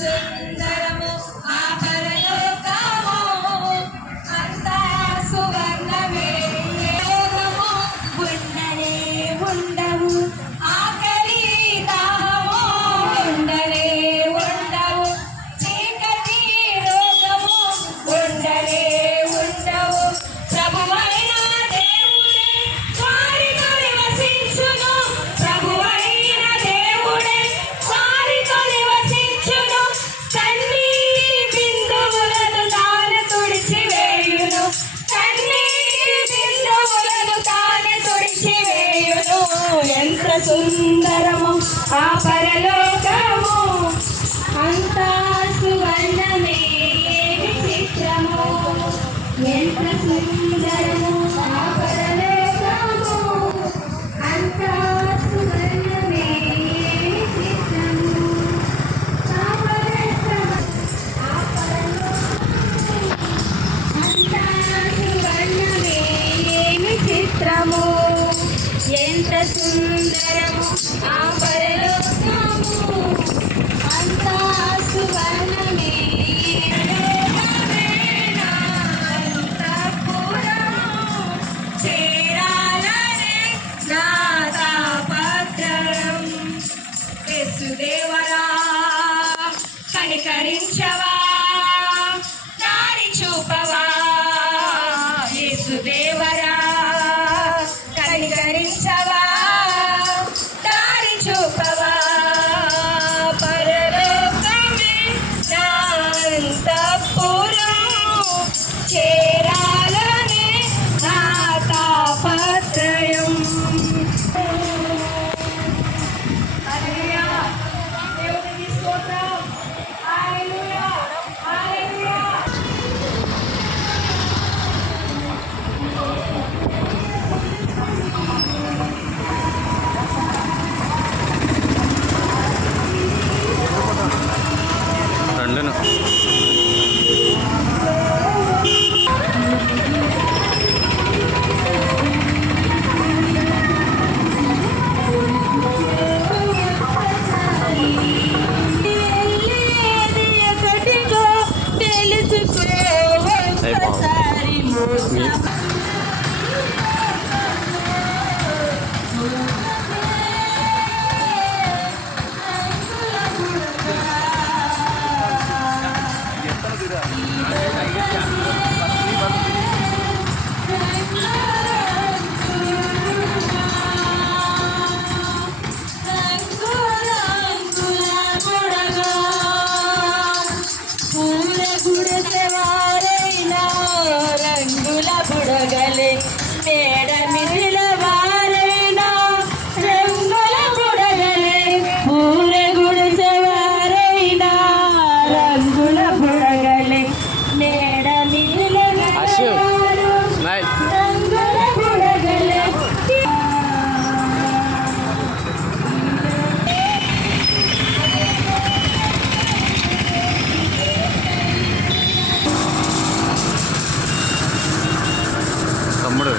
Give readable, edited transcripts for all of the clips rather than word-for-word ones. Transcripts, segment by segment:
సుందరము ఆ పరలోకము అంతా సువర్ణమే యోగము ఉండనే ఉండవు ఆకలి దాహము ఉండనే ఉండవు చీకటి రోగము ఉండనే ఉండవు ప్రభువైన దేవుడే వారితో నివసించును ప్రభువైన దేవుడే వారితో నివసించును కన్నీటి బిందువులను తాను తుడిచివేయును కన్నీటి బిందువులను తాను తుడిచివేయును ఎంత సుందరము ఆ పరలోకము అంతా సువర్ణమే ఏమి చిత్రము ఎంత సుందరము ఆ పరలోకము అంతా సువర్ణమే ఏమి చిత్రము ఆ పరలోకము అంతా సువర్ణమే ఏమి చిత్రము ఎంత సుందరము ఆ పరలోకము అంతా సువర్ణమే చేరాలనే నా తాపత్రయం యేసుదేవరా కనికరించవా దారి చూపవా యేసుదేవరా కనికరించవా దారి చూపవా పరలోకమే నా అంతఃపురం చేరాలనే నా తాపత్రయం హల్లెలూయా దేవునికి స్తోత్రం హల్లెలూయా హల్లెలూయా రెండును రంగుల బుడగలే మేడ మిదిల వారైనా రంగుల బుడగలే పూల గుడిసెవారైనా రంగుల బుడగలే మేడ మిదిల రంగుల బుడగలే తమ్ముడు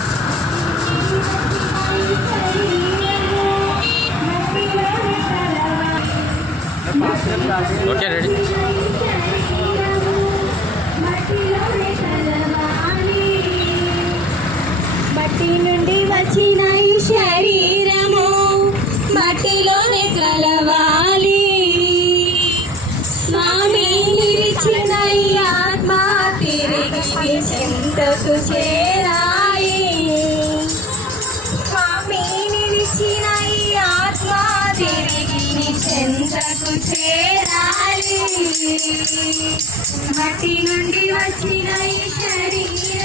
ఓకే రెడీ మట్టి నుండి వచ్చిన ఈ శరీరము మట్టిలోనే కలవాలి స్వామి నిలిచిన ఈ ఆత్మ తిరిగి చింతకు చేరాయి స్వామి నిలిచిన ఈ ఆత్మ తిరిగి చింతకు చేరాలి మట్టి నుండి వచ్చిన ఈ శరీరం